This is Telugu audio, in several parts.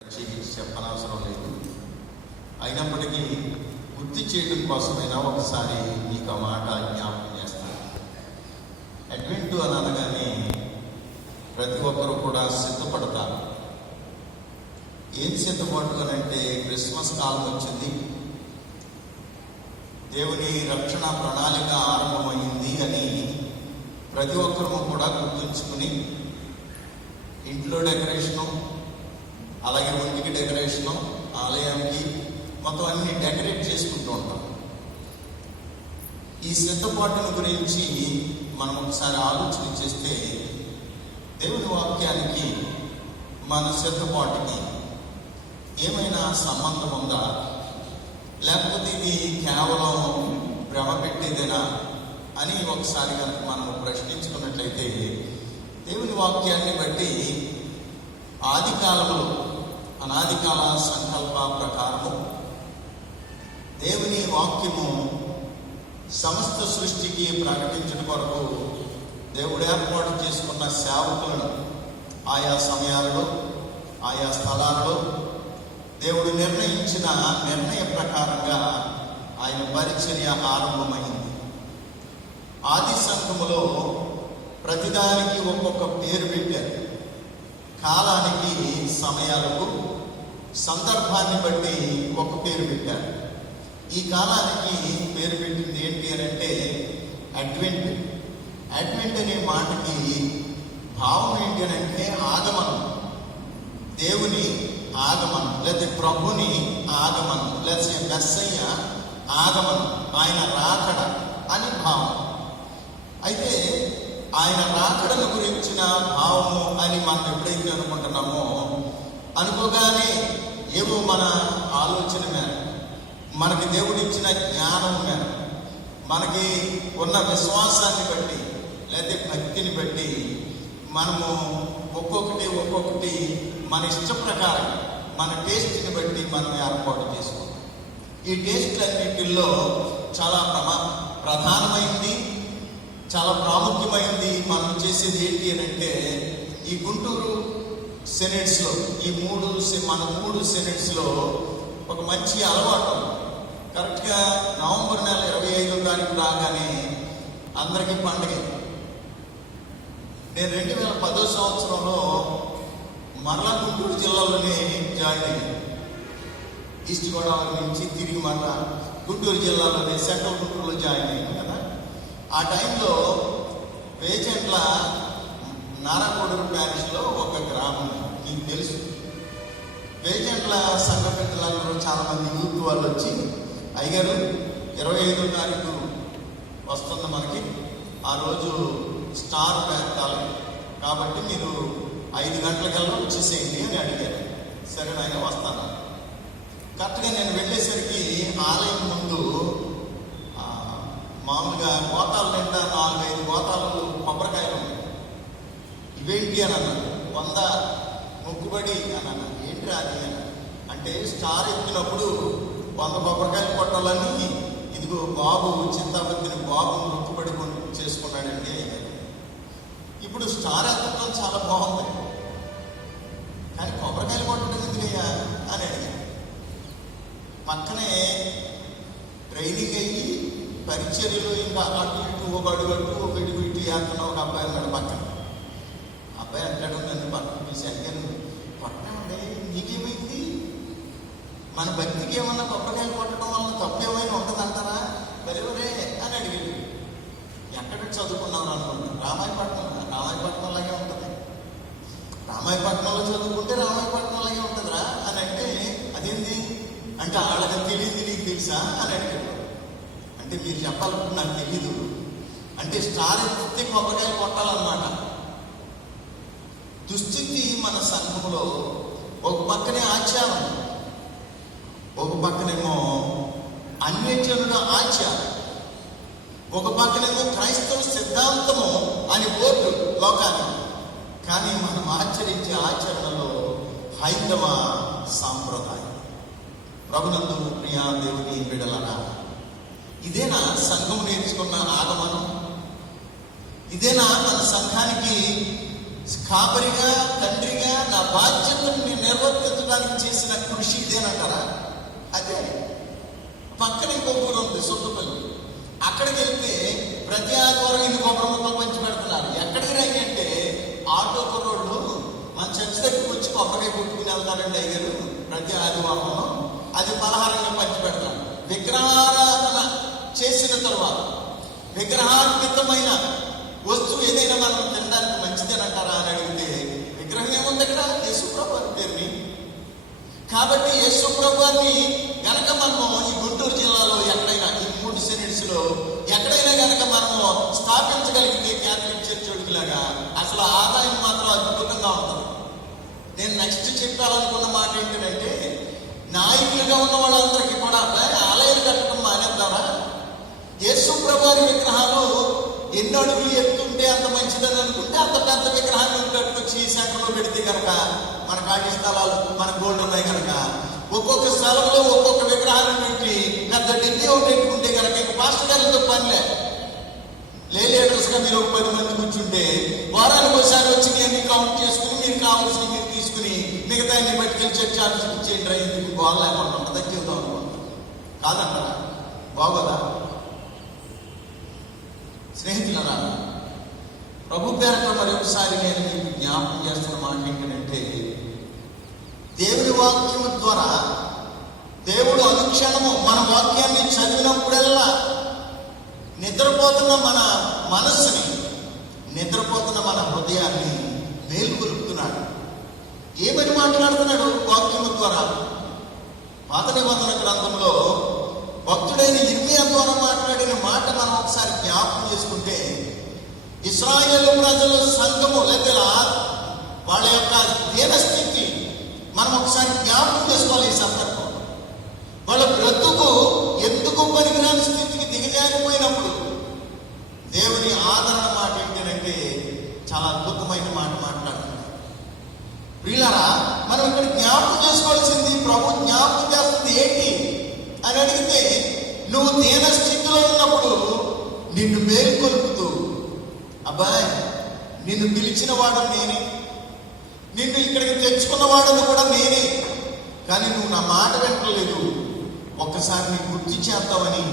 చెప్పనవసరం లేదు. అయినప్పటికీ గుర్తు చేయడం కోసమైనా ఒకసారి మీకు ఆ మాట జ్ఞాపకం చేస్తాను. అడ్వెంట్ అని అనగానే ప్రతి ఒక్కరూ కూడా సిద్ధపడతారు. ఏం సిద్ధపడు అని అంటే, క్రిస్మస్ కాలం వచ్చింది, దేవుని రక్షణ ప్రణాళిక ఆరంభమైంది అని ప్రతి ఒక్కరూ కూడా గుర్తుంచుకుని ఇంట్లో డెకరేషను, అలాగే ఒంటికి డెకరేషను, ఆలయానికి మొత్తం అన్ని డెకరేట్ చేసుకుంటూ ఉంటాం. ఈ సిద్ధపాటుల గురించి మనం ఒకసారి ఆలోచన చేస్తే, దేవుని వాక్యానికి మన సిద్ధపాటుకి ఏమైనా సంబంధం ఉందా, లేకపోతే ఇది కేవలం భ్రమ పెట్టేదేనా అని ఒకసారి కనుక మనం ప్రశ్నించుకున్నట్లయితే, దేవుని వాక్యాన్ని బట్టి ఆది కాలంలో అనాది కాల సంకల్ప ప్రకారము దేవుని వాక్యము సమస్త సృష్టికి ప్రకటించడం కొరకు దేవుడు ఏర్పాటు చేసుకున్న సేవకులను ఆయా సమయాలలో, ఆయా స్థలాలలో దేవుడు నిర్ణయించిన నిర్ణయ ప్రకారంగా ఆయన పరిచర్య ఆరంభమైంది. ఆది సంఘములో ప్రతిదానికి ఒక్కొక్క పేరు పెట్టారు. కాలానికి, సమయాలకు, సందర్భాన్ని బట్టి ఒక పేరు పెట్టారు. ఈ కాలానికి పేరు పెట్టింది ఏంటి అని అంటే అడ్వెంట్. అడ్వెంట్ అనే మాటకి భావం ఏంటి అని అంటే ఆగమనం, దేవుని ఆగమనం, లేకపోతే ప్రభుని ఆగమనం, లేకపోతే మెస్సయ్య ఆగమనం, ఆయన రాకడ అని భావం. అయితే ఆయన రాకడను గురించిన భావము అని మనం ఎప్పుడైతే అనుకుంటున్నామో, అనుకోగానే ఏవో మన ఆలోచన మేర, మనకి దేవుడిచ్చిన జ్ఞానం మేర, మనకి ఉన్న విశ్వాసాన్ని బట్టి లేకపోతే భక్తిని బట్టి మనము ఒక్కొక్కటి మన ఇష్ట ప్రకారం, మన టేస్ట్ని బట్టి మనం ఏర్పాటు చేసుకుంటాం. ఈ టేస్ట్లన్నిటిల్లో చాలా ప్రధానమైంది, చాలా ప్రాముఖ్యమైంది మనం చేసేది ఏంటి అని అంటే, ఈ గుంటూరు సెనేట్స్లో మన మూడు సెనేట్స్లో ఒక మంచి అలవాటు. కరెక్ట్గా నవంబర్ నెల 25వ తారీఖు రాగానే అందరికీ పండుగ. నేను 2010వ సంవత్సరంలో మరలా గుంటూరు జిల్లాలోనే జాయిన్ అయ్యాను. ఈస్ట్ గోదావరి నుంచి తిరిగి మరలా గుంటూరు జిల్లాలోనే సెంట్రల్ గుంటూరులో జాయిన్ అయ్యాను కదా. ఆ టైంలో పేజెంట్ల నారాకోడూరు ప్యారిస్లో ఒక గ్రామం, మీకు తెలుసు. పేజెంట్ల సంఘ పెద్దలందరూ చాలామంది యూత్ వాళ్ళు వచ్చి, అయ్యగారు 25వ తారీఖు వస్తుంది మనకి, ఆ రోజు స్టార్ పెట్టాలి కాబట్టి మీరు 5 గంటలకల్లా వచ్చేసేయండి అని అడిగారు. సరే నాయన వస్తాను. కరెక్ట్గా నేను వెళ్ళేసరికి ఆలయం ముందు మామూలుగా గోతాలు నిండా 4-5 గోతాలు కొబ్బరికాయలు ఉన్నాయి. ఇవేంటి అని అన్నాను. 100 మొక్కుబడి అని అన్నాను. ఏంటి అది అని అంటే, స్టార్ ఎక్కినప్పుడు 100 కొబ్బరికాయలు కొట్టాలని ఇదిగో బాబు చింతాపత్తిని బాబు మొక్కుబడి చేసుకున్నాడండి. ఇప్పుడు స్టార్ ఎక్కడం చాలా బాగుంది, కానీ కొబ్బరికాయలు కొట్టడం ఎందుకయ్యా అని అడిగాను. పక్కనే ట్రైనింగ్ అయ్యి పరిచర్యలు ఇంకా అటు ఇటు ఒక అడుగు ఒక ఇటు ఇటు వేస్తున్న ఒక అబ్బాయి ఉన్నాడు పక్కన. అబ్బాయి అంటాడు నన్ను పక్కన తీసి, అడిగాను కొట్టండి, నీకేమైంది? మన భక్తికి ఏమన్నా కొబ్బరికాయలు కొట్టడం వల్ల తప్పు ఏమైనా ఉంటుందంటారా వెలువరే అని అడిగాడు. ఎక్కడ చదువుకున్నాను అనుకుంటున్నాను. రామాయపట్నంలాగే ఉంటుంది. రామాయపట్నంలో చదువుకుంటే రామాయపట్నంలాగే ఉంటుందిరా అని అంటే, అదేంటి అంటే వాళ్ళకి తెలియదు, నీకు తెలుసా అని అడిగాడు. అంటే మీరు చెప్పాలంటే నాకు తెలీదు అంటే, స్టార్ ఎత్తితే కొబ్బరికాయలు కొట్టాలన్నమాట. దుస్థితి మన సంఘంలో ఒక పక్కనే ఆచారం, ఒక పక్కనేమో అన్యజనుల ఆచారం, ఒక పక్కనేమో క్రైస్తవ సిద్ధాంతము అని బోర్డు లోకానికి. కానీ మనం ఆచరించే ఆచరణలో హైందవ సాంప్రదాయం. ప్రభునందు ప్రియా దేవుని బిడ్డలారా, ఇదేనా సంఘం నేర్చుకున్న ఆగమనం? ఇదేనా మన సంఘానికి కాపరిగా, తండ్రిగా నా బాధ్యతను నేను నిర్వర్తించడానికి చేసిన కృషి ఇదేనంటారా? అదే. పక్కన ఇంకో ఊరు ఉంది సొంతపల్లి. అక్కడికి వెళ్తే ప్రతి ఆదివారం ఇన్ని కొబ్బరి ముక్కలు పంచి పెడుతున్నారు. ఎక్కడికి రండి అంటే ఆటో కుర్రోళ్ళు మన చర్చి దగ్గరికి వచ్చి కొబ్బరికాయ కొట్టుకుని వెళ్తారండి అయ్యారు ప్రతి ఆదివారం. అది పలహారంగా పంచి పెడతారు. విగ్రహారాధన చేసిన తరువాత విగ్రహాన్వితమైన వస్తువు ఏదైనా మనం తినడానికి మంచిదేనంటారా అని అడిగితే విగ్రహం ఏముంది అక్కడ? యేసుప్రభు పేరుని. కాబట్టి యేసుప్రభుని గనక మనము ఈ గుంటూరు జిల్లాలో ఎక్కడైనా ఈ 3 సినెట్స్ లో ఎక్కడైనా గనక మనము స్థాపించగలిగితే క్యాథలిక్ చర్చ్ లాగా అసలు ఆదాయం మాత్రం అద్భుతంగా ఉంటుంది. నేను నెక్స్ట్ చెప్పాలనుకున్న మాట ఏంటంటే, నాయకులుగా ఉన్న వాళ్ళందరికీ కూడా ఆలయాలు కట్టడం మానేద్దామా? యేసుప్రభు విగ్రహాలు ఎన్ని అడుగులు ఎత్తుంటే అంత మంచిదని అనుకుంటే అంత పెద్ద విగ్రహాన్ని కట్టుకొచ్చి సెంటర్లో పెడితే కనుక మన ఖాళీ స్థలాలు మన గోల్డ్ ఉన్నాయి కనుక ఒక్కొక్క స్థలంలో ఒక్కొక్క విగ్రహాన్ని పెట్టి పెద్ద ఢిల్లీ ఒకటి పెట్టుకుంటే కనుక ఇక పాస్టర్ గారితో పనిలే. లీడర్స్ గా మీరు 10 మంది కూర్చుంటే వారానికి ఒకసారి వచ్చి నేను కౌంట్ చేసుకుని మీరు కావాల్సిన మీరు తీసుకుని మిగతా పట్టుకెళ్ళి చర్చ ఆఫీస్కి ఇచ్చేయండి రా, ఎందుకు బాగా లేకుండా ఉంటుందని చెబుతాం అనుకుంటా. కాదంటారా? బాగోదా? స్నేహితులరా, ప్రభు పేరట మరొకసారి నేను మీకు జ్ఞాపకం చేస్తున్న మాట ఏంటంటే, దేవుని వాక్యం ద్వారా దేవుడు అనుక్షణము మన వాక్యాన్ని చదివినప్పుడల్లా నిద్రపోతున్న మన మనస్సుని, నిద్రపోతున్న మన హృదయాన్ని మేల్కొలుపుతున్నాడు. ఏమని మాట్లాడుతున్నాడు వాక్యము ద్వారా? పాత నిబంధన గ్రంథంలో భక్తుడైన ఇర్మియా ద్వారా మాట్లాడిన మాట మనం ఒకసారి జ్ఞాపకం చేసుకుంటే, ఇశ్రాయేలు ప్రజలు సంఘము లేదా వాళ్ళ యొక్క దీనస్థితి మనం ఒకసారి జ్ఞాపకం చేసుకోవాలి. ఈ సందర్భం వాళ్ళ బ్రతుకు ఎందుకు పనికిరాని స్థితికి దిగజారిపోయినప్పుడు దేవుని ఆదరణ మాట ఏంటంటే చాలా అద్భుతమైన మాట మాట్లాడుతున్నారు. ప్రియులారా, మనం ఇక్కడ జ్ఞాపకం చేసుకోవాల్సింది, ప్రభు జ్ఞాపకం చేస్తుంది ఏంటి అని అడిగితే, నువ్వు దీన స్థితిలో ఉన్నప్పుడు నిన్ను మేల్కొలుపుతూ, అబ్బాయి నిన్ను పిలిచిన వాడు నేనే, నిన్ను ఇక్కడికి తెచ్చుకున్నవాడు కూడా నేనే, కానీ నువ్వు నా మాట వింటలేదు, ఒక్కసారి నీకు గుర్తు చేద్దామని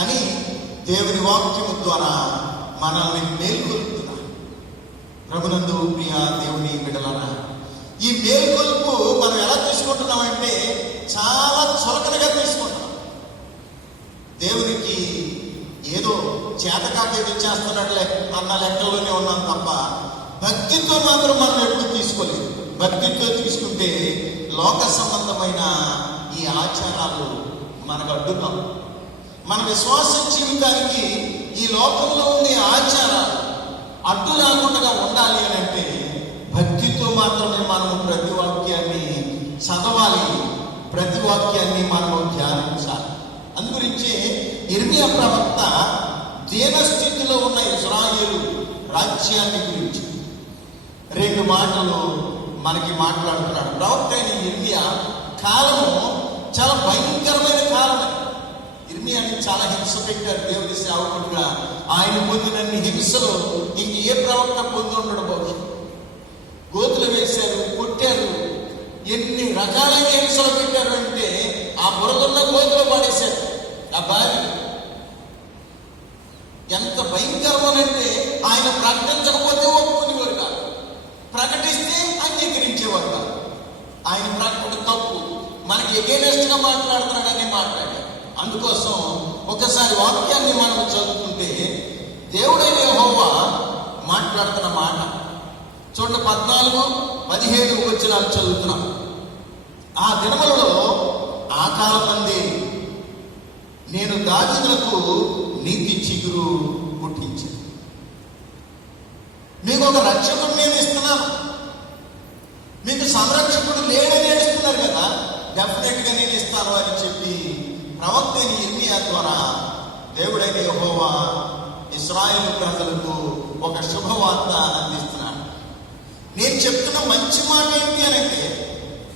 అని దేవుని వాక్యము ద్వారా మనల్ని మేల్కొల్పుతున్నా. ప్రభునందు ప్రియ దేవుని బిడ్డలారా, ఈ మేల్కొల్పు మనం ఎలా తీసుకుంటున్నామంటే చాలా చులకనగా తీసుకుంటున్నాం. దేవునికి ఏదో చేతకాకేదో చేస్తున్నాడు అన్న లెక్కలోనే ఉన్నాం తప్ప భక్తితో మాత్రం మనం ఎప్పుడు తీసుకోలేదు. భక్తితో తీసుకుంటే లోక సంబంధమైన ఈ ఆచారాలు మనకు అడ్డుతాం. మన విశ్వాస జీవితానికి ఈ లోకంలో ఉండే ఆచారాలు అడ్డు రాకుండా ఉండాలి అని అంటే భక్తితో మాత్రమే మనం ప్రతి వాక్యాన్ని చదవాలి, ప్రతి వాక్యాన్ని మనము ధ్యానించాలి. అందుగురించి ఇర్మియా ప్రవక్త దీనస్థితిలో ఉన్న ఇశ్రాయేలు రాజ్యాన్ని గురించి 2 మాటలు మనకి మాట్లాడుతున్నాడు. ప్రవక్త అయిన ఇర్మియా కాలము చాలా భయంకరమైన కాలం. ఇర్మియాని చాలా హింస పెట్టారు దేవుని సేవకుడుగా. ఆయన పొందినన్ని హింసలు ఇంక ఏ ప్రవక్త పొంది ఉండడు. బాబు గోతులు వేశారు, కొట్టారు, ఎన్ని రకాలైన హింసలు పెట్టారు అంటే ఆ బురదన్న గోతులు పాడేశారు. ఆ బావి ఎంత భయంకరమనంటే ఆయన ప్రకటించకపోతే ఒప్పుకునేవారు కాదు, ప్రకటిస్తే అంగీకరించేవారు కాదు. ఆయన ప్రకటన తప్పు, మనకి ఎగైనెస్ట్ గా మాట్లాడుతున్నాడని మాట్లాడారు. అందుకోసం ఒకసారి వాక్యాన్ని మనం చదువుకుంటే దేవుడైన యెహోవా మాట్లాడుతున్న మాట చూడండి. 14, 17 వచనాలు చదువుతున్నాం. ఆ దినములలో ఆ కాలమందే నేను దావీదులకు నీతి చిగురు పుట్టించాను. మీకు ఒక రక్షకుడు నేను ఇస్తున్నాను, మీకు సంరక్షకుడు లేడని ఏడుస్తున్నారు కదా, డెఫినెట్ గా నేను ఇస్తాను అని చెప్పి ప్రవక్త ఇర్మియా ద్వారా దేవుడైన యెహోవా ఇశ్రాయేలు ప్రజలకు ఒక శుభవార్త అందిస్తున్నాడు. నేను చెప్తున్న మంచి మాట ఏంటి అని అంటే,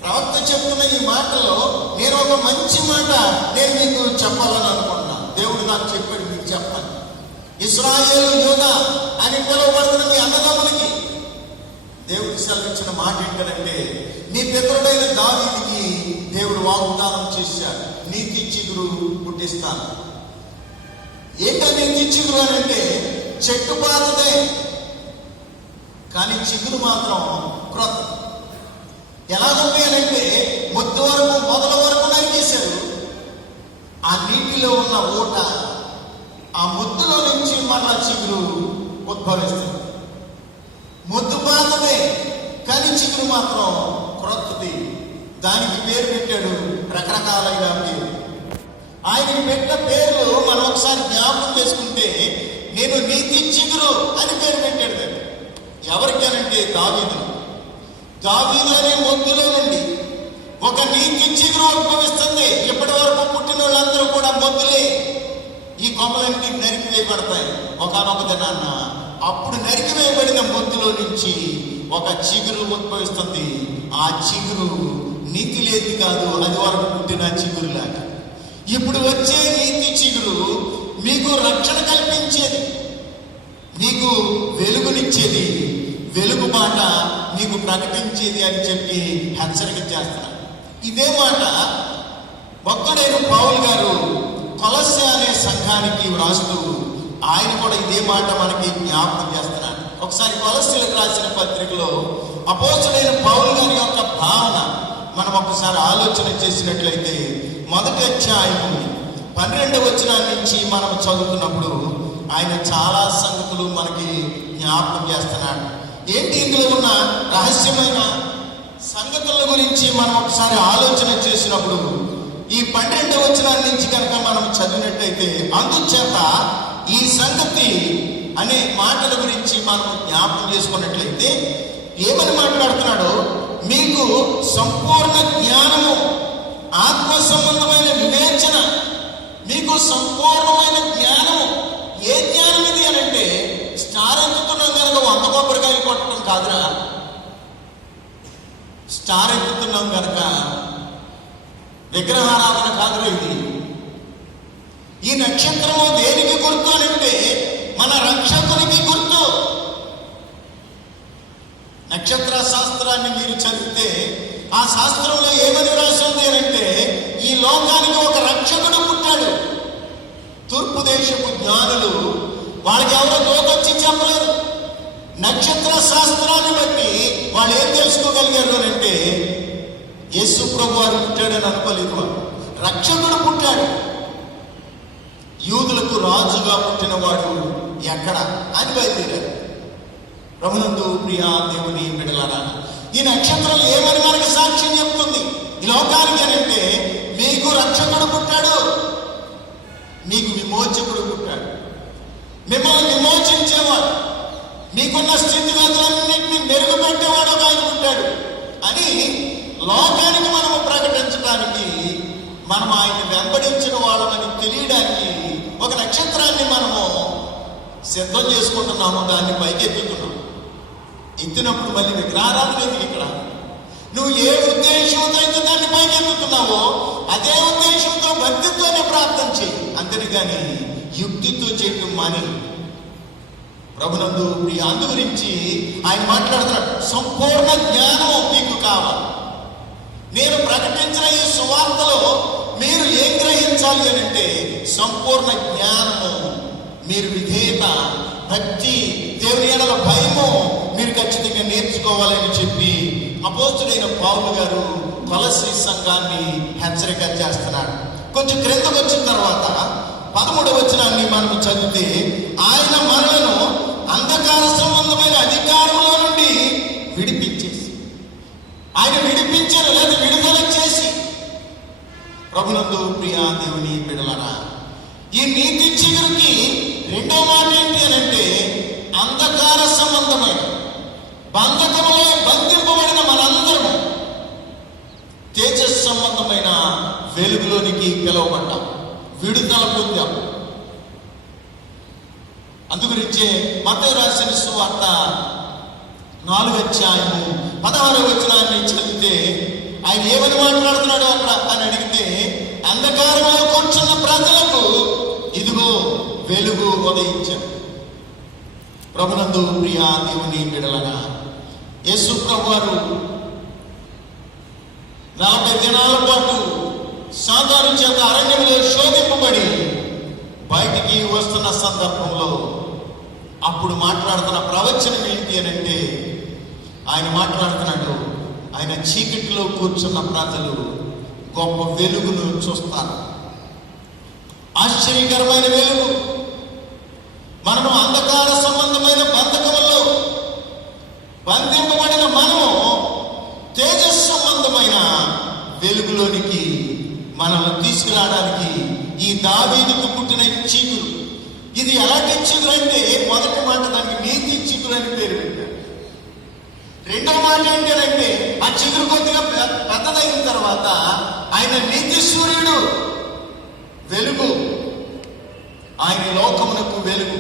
ప్రవక్త చెప్తున్న ఈ మాటలో నేను ఒక మంచి మాట నేను మీకు చెప్పాలని అనుకుంటున్నాను. దేవుడు నాకు చెప్పాడు మీకు చెప్పాలి. ఇశ్రాయేలు యూదా అని పిలువబడుతున్న మీ అన్నదమ్ములకి దేవుడు సెలవిచ్చిన మాట ఏంటంటే, నీ పితరుడైన దావీదుకి దేవుడు వాగ్దానం చేశాడు, నీతి చిగురు పుట్టిస్తాను. ఏంటో నీతి చిగురు అని అంటే, చెట్టు పాతదే కానీ చిగురు మాత్రం క్రొత్త. ఎలాగుంది అని అంటే, మొద్దు వరకు మొదల వరకు నరికేశారు. ఆ నీటిలో ఉన్న ఊట, ఆ ముద్దులో నుంచి మళ్ళా చిగురు ఉద్భవిస్తుంది. ముద్దు పాతదే కానీ చిగురు మాత్రం క్రొత్తది. దానికి పేరు పెట్టాడు, రకరకాలైన పేరు. ఆయనకి పెట్టిన పేర్లు మనం ఒకసారి జ్ఞాపకం చేసుకుంటే, నేను నీతి చిగురు అని పేరు పెట్టాడు. ఎవరికేనంటే దావీదు. దావీదు అనే మొద్దులో నుండి ఒక నీతి చిగురు ఉద్భవిస్తుంది. ఇప్పటి వరకు పుట్టిన వాళ్ళందరూ కూడా మొద్దులే. ఈ కొమ్మలన్నీ నరికివేయబడతాయి ఒకనొక దినాన్న. అప్పుడు నరికివేయబడిన మొద్దులో నుంచి ఒక చిగురు ఉద్భవిస్తుంది. ఆ చిగురు నీతి లేది కాదు, అది వరకు పుట్టిన చిగురులాగా. ఇప్పుడు వచ్చే నీతి చిగురు మీకు రక్షణ కల్పించేది, మీకు వెలుగునిచ్చేది, వెలుగు మాట మీకు ప్రకటించేది అని చెప్పి హెచ్చరిక చేస్తున్నారు. ఇదే మాట భక్తుడైన పౌలు గారు కొలస్సే అనే సంఘానికి వ్రాస్తూ ఆయన కూడా ఇదే మాట మనకి జ్ఞాపకం చేస్తున్నారు. ఒకసారి కొలస్సీలకు రాసిన పత్రికలో అపోస్తలుడైన పౌలు గారి యొక్క భావన మనం ఒకసారి ఆలోచన చేసినట్లయితే, మొదటి అధ్యాయం 12వ వచనం నుంచి మనం చదువుతున్నప్పుడు ఆయన చాలా సంగతులు మనకి జ్ఞాపకం చేస్తున్నాడు. ఏంటి ఇందులో ఉన్న రహస్యమైన సంగతుల గురించి మనం ఒకసారి ఆలోచన చేసినప్పుడు, ఈ 12వ వచనం నుంచి కనుక మనం చదివినట్టయితే, అందుచేత ఈ సంగతి అనే మాటల గురించి మనం జ్ఞాపకం చేసుకున్నట్లయితే ఏమని మాట్లాడుతున్నాడో, మీకు సంపూర్ణ జ్ఞానము, ఆత్మ సంబంధమైన వివేచన, మీకు సంపూర్ణమైన జ్ఞానము. ఏ జ్ఞానం ఇది అని అంటే, స్టార్ ఎక్కుతున్నాం కనుక 100 కొబ్బరికాయ కొట్టడం కాదురా. స్టార్ ఎక్కుతున్నాం కనుక విగ్రహారాధన కాదురా ఇది. ఈ నక్షత్రము దేనికి గుర్తు అని అంటే, మన రక్షకునికి గుర్తు. నక్షత్ర శాస్త్రాన్ని మీరు చదివితే ఆ శాస్త్రంలో ఏమని రాసింది అంటే, ఈ లోకానికి ఒక రక్షకుడు పుట్టాడు. తూర్పు దేశపు జ్ఞానులు వాళ్ళకి ఎవరో దోకొచ్చి చెప్పలేదు. నక్షత్ర శాస్త్రాన్ని బట్టి వాళ్ళు ఏం తెలుసుకోగలిగారు అని అంటే, యేసు ప్రభు వారు పుట్టాడని అనుకోలేదు. రక్షకుడు పుట్టాడు. యూదులకు రాజుగా పుట్టినవాడు ఎక్కడ అని బయలుదేరారు. ప్రభునందు ప్రియా దేవుని బిడ్డలారా, ఈ నక్షత్రం ఏమని మనకి సాక్ష్యం చెప్తుంది ఈ లోకానికి అని అంటే, మీకు రక్షకుడు పుట్టాడు, మీకు విమోచకుడు పుట్టాడు, మిమ్మల్ని విమోచించేవాడు, మీకున్న స్థితిగతులన్నింటినీ మెరుగుపెట్టేవాడు ఒక ఆయన పుట్టాడు అని లోకానికి మనము ప్రకటించడానికి, మనం ఆయన వెంబడించిన వాళ్ళని తెలియడానికి ఒక నక్షత్రాన్ని మనము సిద్ధం చేసుకుంటున్నాము. దాన్ని పైకెత్తుతున్నాము. ఎత్తినప్పుడు మళ్ళీ విగ్రహారాధన ఎందుకు? ఇక్కడ నువ్వు ఏ ఉద్దేశంతో అయితే దాన్ని పైకెత్తుతున్నావో అదే ఉద్దేశంతో భక్తితోనే ప్రార్థన చేయి, అంతేగాని యుక్తితో చేయటం మాని. ప్రభునందు ప్రియ, అందు గురించి ఆయన మాట్లాడుతున్నాడు, సంపూర్ణ జ్ఞానం మీకు కావాలి. నేను ప్రకటించిన ఈ సువార్తలో మీరు ఏం గ్రహించాలి అని అంటే, సంపూర్ణ జ్ఞానము, మీరు విధేయత, భక్తి, దేవుని ఎడల భయము మీరు ఖచ్చితంగా నేర్చుకోవాలని చెప్పి అపోస్తలుడైన పౌలు గారు కొలస్సీ సంఘాన్ని హెచ్చరిక చేస్తున్నాడు. కొంచెం క్రిందకు వచ్చిన తర్వాత 13వ వచనాన్ని మనం చదివితే, ఆయన మనలను అంధకార సంబంధమైన అధికారంలో నుండి విడిపించేసి, ఆయన విడిపించారు లేదా విడుదల చేసి. ప్రభునందు ప్రియా దేవుని బిడ్డలారా, ఈ నీతి చిగురుకి రెండో మాట ఏంటి అని అంటే, అంధకార సంబంధమైన బంధకములో బంధింపబడిన మనందరము తేజస్ సంబంధమైన వెలుగులోనికి పిలువబడ్డాం, విడుదల పొందాం. అందుగురించే మత్తయి రాసిన సువార్త 4వ అధ్యాయము 16వ వచనాన్ని చదివితే ఆయన ఏమని మాట్లాడుతున్నాడు అక్కడ అని అడిగితే, అంధకారంలో కూర్చున్న ప్రజలకు ఇదిగో వెలుగు ఉదయించాడు. ప్రభునందు ప్రియా దేవుని బిడ్డలారా, యేసు ప్రభువారు 40 దినాల పాటు సాతాను చేత అరణ్యంలో శోధింపబడి బయటికి వస్తున్న సందర్భంలో అప్పుడు మాట్లాడుతున్న ప్రవచనం ఏంటి అని అంటే, ఆయన మాట్లాడుతున్నాడు, ఆయన చీకటిలో కూర్చున్న ప్రజలు గొప్ప వెలుగును చూస్తారు. ఆశ్చర్యకరమైన వెలుగు. మనము అంధకార సంబంధమైన బంధకములో బంధింపబడిన మనము తేజస్ సంబంధమైన వెలుగులోనికి మనల్ని తీసుకురావడానికి ఈ దావీదుకు పుట్టిన చీకురు. ఇది ఎలాంటి చీకురు అంటే, మొదటి మాట దానికి నీతి చీకురు అని పేరు పెట్టారు. రెండవ మాట ఏంటంటే, ఆ చిగురు కొద్దిగా పెద్దదైన తర్వాత ఆయన నీతి సూర్యుడు, వెలుగు. ఆయన లోకమునకు వెలుగు.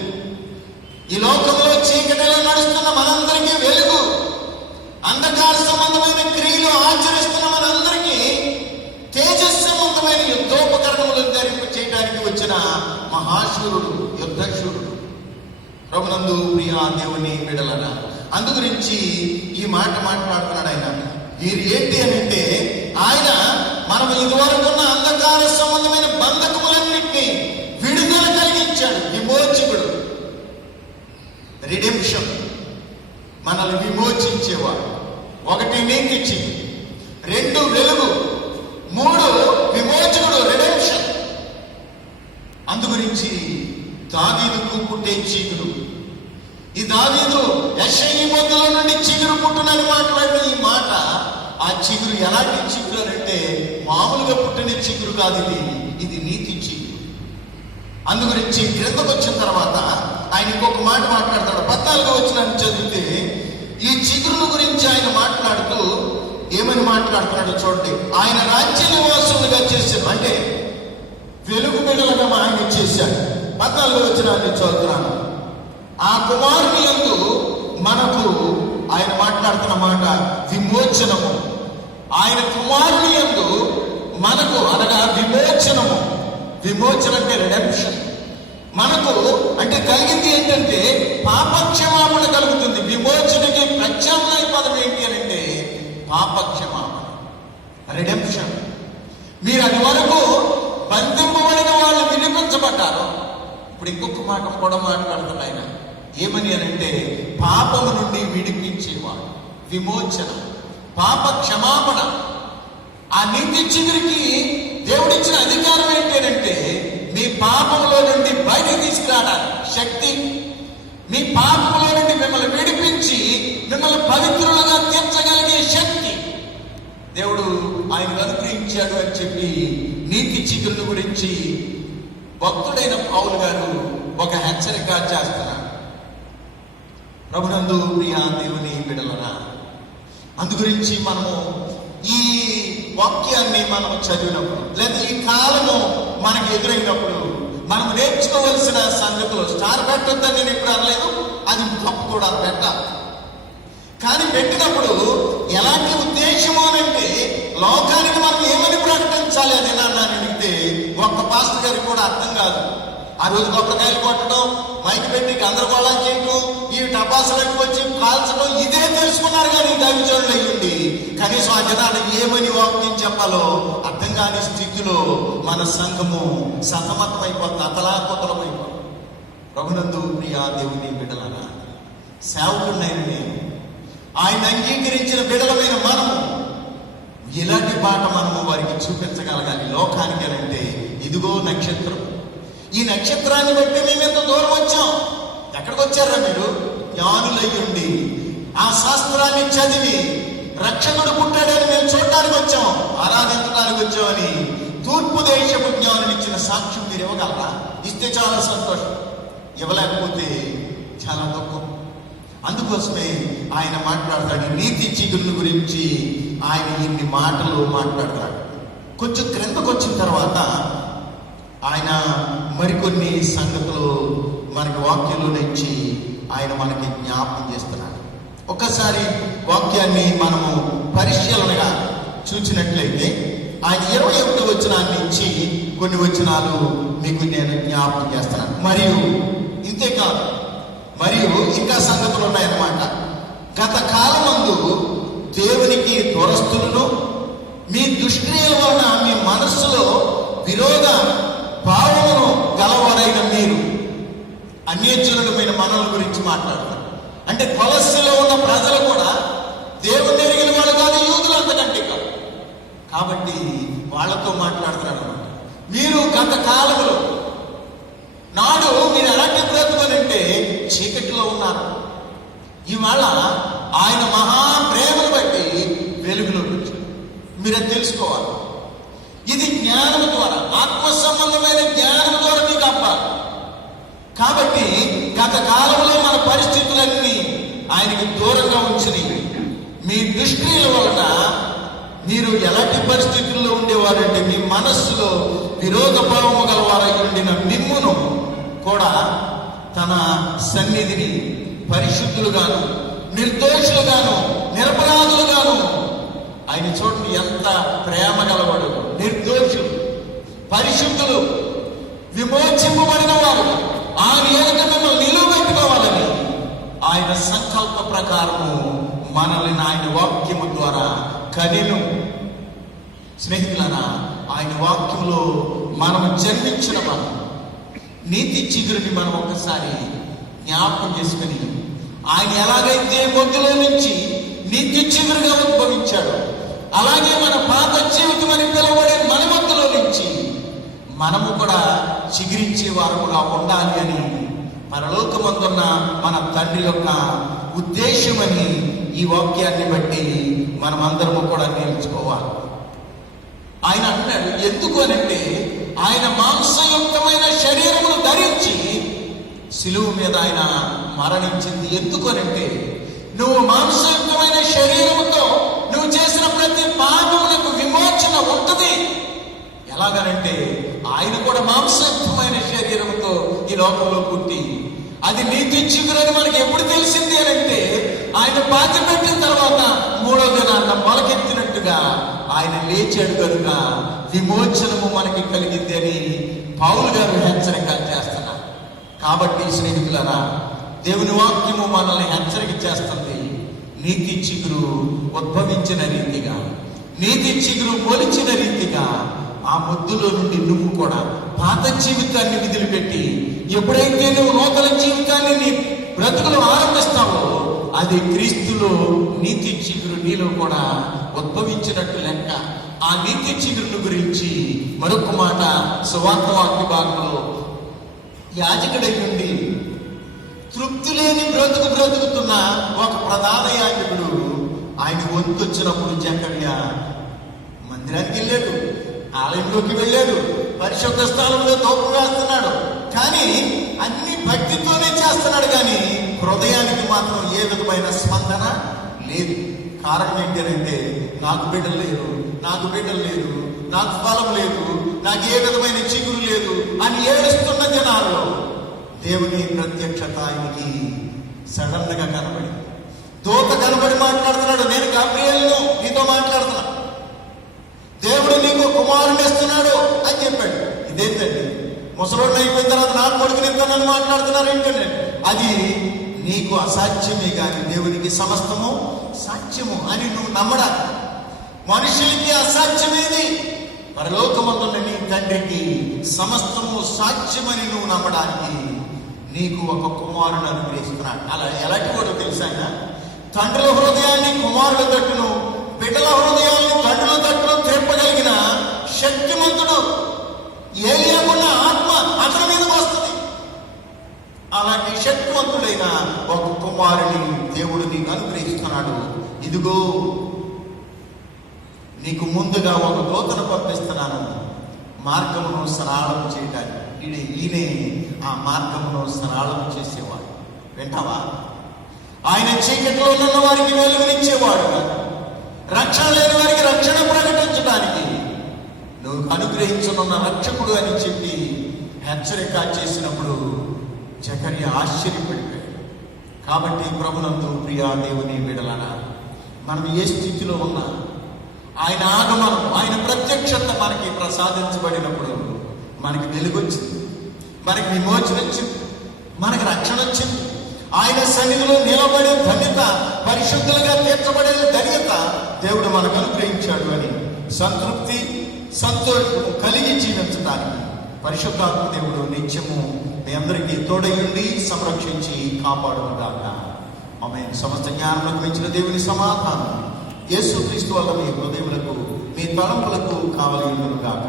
ఈ లోకంలో చీకటిలో నడుస్తున్న మనందరికీ వెలుగు. అంధకార సంబంధమైన క్రియలు ఆచరిస్తున్న మనందరికీ తేజస్ సంబంధమైన యుద్ధోపకరణములను ధరింప చేయడానికి వచ్చిన మహాశూరుడు, యుద్ధశూరుడు. ప్రభునందు ప్రియా దేవుని బిడ్డలారా, అందు గురించి ఈ మాట మాట్లాడుతున్నాడు ఆయన. వీరు ఏంటి అని అంటే, ఆయన మనం ఇదివరకు ఉన్న అంధకార సంబంధమైన బంధకములన్నింటినీ విడుదల కలిగించాడు. విమోచకుడు, రిడెంప్షన్, మనల్ని విమోచించేవాడు. 1 నీతి చీకురు, 2 వెలుగు, 3 విమోచకుడు, రిడెంప్షన్. అందు గురించి దావీదుకు పుట్టే చీకురు. ఈ దావీదు యెషయి మొదల నుండి చిగురు పుట్టునని మాట్లాడిన ఈ మాట, ఆ చిగురు ఎలాంటి చిగురు అని అంటే, మామూలుగా పుట్టిన చిగురు కాదు, ఇది నీతి చిగురు. అందు గురించి క్రిందకు వచ్చిన తర్వాత ఆయన ఇంకొక మాట మాట్లాడతాడు. 14వ వచనాన్ని చదివితే ఈ చిగురుల గురించి ఆయన మాట్లాడుతూ ఏమని మాట్లాడుతున్నాడో చూడండి. ఆయన రాజ్య నివాసులుగా చేశాడు, అంటే వెలుగు బిడ్డలుగా ఆయన చేశాడు. 14వ వచనాన్ని చదువుతున్నాను. ఆ కుమారుని యందు మనకు, ఆయన మాట్లాడుతున్న మాట విమోచనము. ఆయన కుమారుని యందు మనకు అనగా విమోచనము. విమోచన అంటే రిడెంప్షన్. మనకు అంటే కలిగింది ఏంటంటే పాపక్షమాపణ కలుగుతుంది. విమోచనకి ప్రత్యామ్నాయ పదం ఏంటి అని అంటే పాపక్షమాపణ, రిడెంప్షన్. మీరు అది వరకు బంధింపబడిన వాళ్ళు వినిపించబడ్డారు. ఇప్పుడు ఇంకొక మాట కూడా మాట్లాడుతున్నాడు ఆయన. ఏమని అని అంటే, పాపము నుండి విడిపించేవాడు, విమోచన, పాప క్షమాపణ. ఆ నీతి చిగురికి దేవుడిచ్చిన అధికారం ఏంటంటే, మీ పాపంలో నుండి బయటకు తీసుకురావడానికి శక్తి, మీ పాపంలో నుండి మిమ్మల్ని విడిపించి మిమ్మల్ని పవిత్రులుగా తీర్చగలిగే శక్తి దేవుడు ఆయన అనుగ్రహించాడు అని చెప్పి నీతి చిగురుల గురించి భక్తుడైన పౌలు గారు ఒక హెచ్చరిక చేస్తున్నారు. ప్రభునందు ప్రియా దేవుని బిడ్డలారా, అందు గురించి మనము ఈ వాక్యాన్ని మనం చదివినప్పుడు, లేదా ఈ కాలము మనకు ఎదురైనప్పుడు మనం నేర్చుకోవలసిన సంగతులు, స్టార్ పెట్టొద్దని నేను ఇప్పుడు అనలేదు, అది తప్పు కూడా పెట్టాలి. కానీ పెట్టినప్పుడు ఎలాంటి ఉద్దేశము అంటే, లోకానికి మనం ఏమని ప్రకటించాలి అని నన్ను అడిగితే ఒక్క పాస్టర్ గారికి కూడా అర్థం కాదు. ఆ రోజు కొబ్బరికాయలు కొట్టడం, మైకి పెట్టి గందరగోళం చేయటం, ఈ టపాసులకు వచ్చి కాల్చడం, ఇదే తెలుసుకున్నారు. కానీ దైవజనులు అయ్యింది కనీసం ఆ జనానికి ఏమని వాక్యం చెప్పాలో అర్థం కాని స్థితిలో మన సంఘము సతమతమైపోతుంది, అతలాకుతలమైపోతుంది. ప్రభునందు ప్రియా దేవుని బిడ్డలారా, సేవకుడినైన నేను, ఆయన అంగీకరించిన బిడ్డలమైన మనము ఇలాంటి పాట మనము వారికి చూపించగలగాలి లోకానికి. అంటే ఇదిగో నక్షత్రం, ఈ నక్షత్రాన్ని బట్టి మేము ఎంత దూరం వచ్చాం. ఎక్కడికి వచ్చారా మీరు? జ్ఞానులయ్యుండి ఆ శాస్త్రాన్ని చదివి రక్షకుడు పుట్టాడని మేము చూడటానికి వచ్చాం, ఆరాధించడానికి వచ్చామని తూర్పు దేశపు జ్ఞానులు ఇచ్చిన సాక్ష్యం మీరు ఇవ్వగలరా? ఇస్తే చాలా సంతోషం, ఇవ్వలేకపోతే చాలా దుఃఖం. అందుకోసమే ఆయన మాట్లాడతాడు. నీతి చిగురుల గురించి ఆయన ఇన్ని మాటలు మాట్లాడతాడు. కొంచెం క్రిందకు వచ్చిన తర్వాత ఆయన మరికొన్ని సంగతులు మనకి వాక్యంలో నుంచి ఆయన మనకి జ్ఞాపకం చేస్తున్నాడు. ఒక్కసారి వాక్యాన్ని మనము పరిశీలనగా చూసినట్లయితే ఆయన 21వ వచనాన్ని నుంచి కొన్ని వచనాలు మీకు నేను జ్ఞాపకం చేస్తున్నాను. మరియు ఇంతేకాదు, మరియు ఇంకా సంగతులు ఉన్నాయన్నమాట. గత కాలమందు దేవునికి దూరస్తులను, మీ దుష్క్రియల వలన మీ మనస్సులో విరోధ భావమును గలవారైన మీరు. అన్యజనులమైన మనల గురించి మాట్లాడతారు. అంటే కొలస్సీలో ఉన్న ప్రజలు కూడా దేవుని ఎరిగిన వాళ్ళు కాదు, యూదులు అంతకంటే కాదు. కాబట్టి వాళ్ళతో మాట్లాడుతున్నాడు అనమాట. మీరు గత కాలంలో నాడు మీరు ఎలాంటి బ్రతుకునంటే చీకటిలో ఉన్నారు. ఇవాళ ఆయన మహాప్రేమను బట్టి వెలుగులోకి వచ్చారు. మీరు అది తెలుసుకోవాలి. ఇది జ్ఞానం ద్వారా, ఆత్మ సంబంధమైన జ్ఞానం ద్వారా మీకు అప్పాలి. కాబట్టి గత కాలంలో మన పరిస్థితులన్నీ ఆయనకి దూరంగా ఉంచినవి. మీ దృష్టిల వలన మీరు ఎలాంటి పరిస్థితుల్లో ఉండేవారంటే మీ మనస్సులో విరోధ భావము గలవారై ఉండిన మిమ్మును కూడా తన సన్నిధిని పరిశుద్ధులుగాను, నిర్దోషులుగాను, నిరపరాధులుగాను. ఆయన చూడండి ఎంత ప్రేమ గలవాడు. నిర్దోషులు, పరిశుద్ధులు, విమోచింపబడిన వారు ఆయన ఎదుట మిమ్మల్ని నిలువబెట్టుకోవాలని ఆయన సంకల్ప ప్రకారము మనల్ని ఆయన వాక్యము ద్వారా కనెను. స్నేహితులారా, ఆయన వాక్యంలో మనం జన్మించిన మనం నీతి చిగురుని మనం ఒకసారి జ్ఞాపకం చేసుకుని, ఆయన ఎలాగైతే మొద్దులో నుంచి నీతి చిగురుగా ఉద్భవించాడు, అలాగే మన పాత జీవితం అని పిలువబడే మన మొద్దులో నుంచి మనము కూడా చిగురించే వారముగా ఉండాలి అని పరలోకమందున్న మన తండ్రి యొక్క ఉద్దేశమని ఈ వాక్యాన్ని బట్టి మనమందరము కూడా నేర్చుకోవాలి. ఆయన అంటున్నాడు, ఎందుకు అనంటే ఆయన మాంసయుక్తమైన శరీరమును ధరించి శిలువ మీద ఆయన మరణించింది. ఎందుకు అనంటే నువ్వు మాంసయుక్తమైన శరీరముతో నువ్వు చేసిన ప్రతి పాపమునకు విమోచన ఉంటుంది. ఎలాగనంటే ఆయన కూడా మాంసయుక్తమైన శరీరముతో ఈ లోకంలో పుట్టి, అది నీతి చిగురని మనకి ఎప్పుడు తెలిసింది అనంటే ఆయన పాతి పెట్టిన తర్వాత 3వ దినాన్న మొలకెత్తినట్టుగా ఆయన లేచాడు కనుక విమోచనము మనకి కలిగింది అని పౌలు గారు హెచ్చరిక చేస్తున్నారు. కాబట్టి స్నేహితులారా, దేవుని వాక్యము మనల్ని హెచ్చరిక చేస్తుంది. నీతి చిగురు ఉద్భవించిన రీతిగా, నీతి చిగురు మొలిచిన రీతిగా ఆ ముద్దులో నుండి నువ్వు కూడా పాత జీవితాన్ని విదిలిపెట్టి ఎప్పుడైతే నువ్వు నూతన జీవితాన్ని నీ బ్రతుకులు ఆరంభిస్తావో అది క్రీస్తులో నీతి చిగురు నీలో కూడా ఉద్భవించినట్టు లెక్క. ఆ నీతి చిగురును గురించి మరొక మాట సువార్త వాక్య భాగంలో, యాజకుడై ఉండి తృప్తి లేని బ్రతుకుతున్న ఒక ప్రధాన యాజకుడు ఆయన వంతు వచ్చినప్పుడు జకర్య మందిరానికి వెళ్ళాడు, ఆలయంలోకి వెళ్ళాడు, పరిశుద్ధ స్థానంలో తోపు వేస్తున్నాడు. కానీ అన్ని భక్తితోనే చేస్తున్నాడు, కానీ హృదయానికి మాత్రం ఏ విధమైన స్పందన లేదు. కారణం ఏంటంటే నాకు బిడ్డలు లేరు, నాకు బిడ్డలు లేరు, నాకు ఫలం లేదు, నాకు ఏ విధమైన చిగురు లేదు అని ఏడుస్తున్న జనాల్లో దేవుని ప్రత్యక్షత ఆయనకి సడన్ గా కనబడి, దూత కనబడి మాట్లాడుతున్నాడు. నేను గాబ్రియేలును, నీతో మాట్లాడుతున్నా, దేవుడు నీకు కుమారుని ఇస్తున్నాడు అని చెప్పాడు. ఇదేంటండి, ముసలోడిని అయిపోయిన తర్వాత నాకు కొడుకుని ఇస్తానని మాట్లాడుతున్నారు ఏంటండి? అది నీకు అసాధ్యమే కానీ దేవునికి సమస్తము సాధ్యము అని నువ్వు నమ్మడానికి. మనుషులకి అసాధ్యమేది, పరలోకమందున్న నీ తండ్రికి సమస్తము సాధ్యమని నువ్వు నమ్మడానికి నీకు ఒక కుమారుని అనుగ్రహిస్తున్నాడు. అలా ఎలాంటి వాడు తెలుసా? ఆయన తండ్రుల హృదయాన్ని కుమారుల తట్టును, బిడ్డల హృదయాన్ని తండ్రుల తట్టును త్రెప్పగలిగిన శక్తిమంతుడు. ఏలియాకున్న ఆత్మ అతని మీదకి వస్తుంది. అలాంటి శక్తివంతుడైన ఒక కుమారుని దేవుడు నీకు అనుగ్రహిస్తున్నాడు. ఇదిగో నీకు ముందుగా ఒక దూతను పంపిస్తున్నాను, మార్గమును సరళం చేయడానికి. ఈయనే ఆ మార్గమును సరళం చేసేవాడు. వింటావా? ఆయన చీకటిలో ఉన్న వారికి వెలుగునిచ్చేవాడు, రక్షణ లేని వారికి రక్షణ ప్రకటించడానికి నువ్వు అనుగ్రహించనున్న రక్షకుడు అని చెప్పి హెచ్చరిక చేసినప్పుడు జకర్య ఆశ్చర్యపడిపోయాడు. కాబట్టి ప్రభునందు ప్రియా దేవుని బిడ్డలారా, మనం ఏ స్థితిలో ఉన్నా ఆయన ఆగమనం, ఆయన ప్రత్యక్షత మనకి ప్రసాదించబడినప్పుడు మనకి వెలుగొచ్చింది, మనకి విమోచన వచ్చింది, మనకి రక్షణ వచ్చింది. ఆయన సన్నిధిలో నిలబడే ధన్యత, పరిశుద్ధులుగా తీర్చబడే ధన్యత దేవుడు మనకు అనుగ్రహించాడు అని సంతృప్తి, సంతోషము కలిగి జీవించడానికి పరిశుద్ధాత్మ దేవుడు నిత్యము మీ అందరికీ తోడయుండి సంరక్షించి కాపాడుగాక. ఆమేన్. సమస్త జ్ఞానములకు మించిన దేవుని సమాధానం యేసుక్రీస్తు వల్ల మీ హృదయములకు, మీ తలంపులకు కావలియుగాక.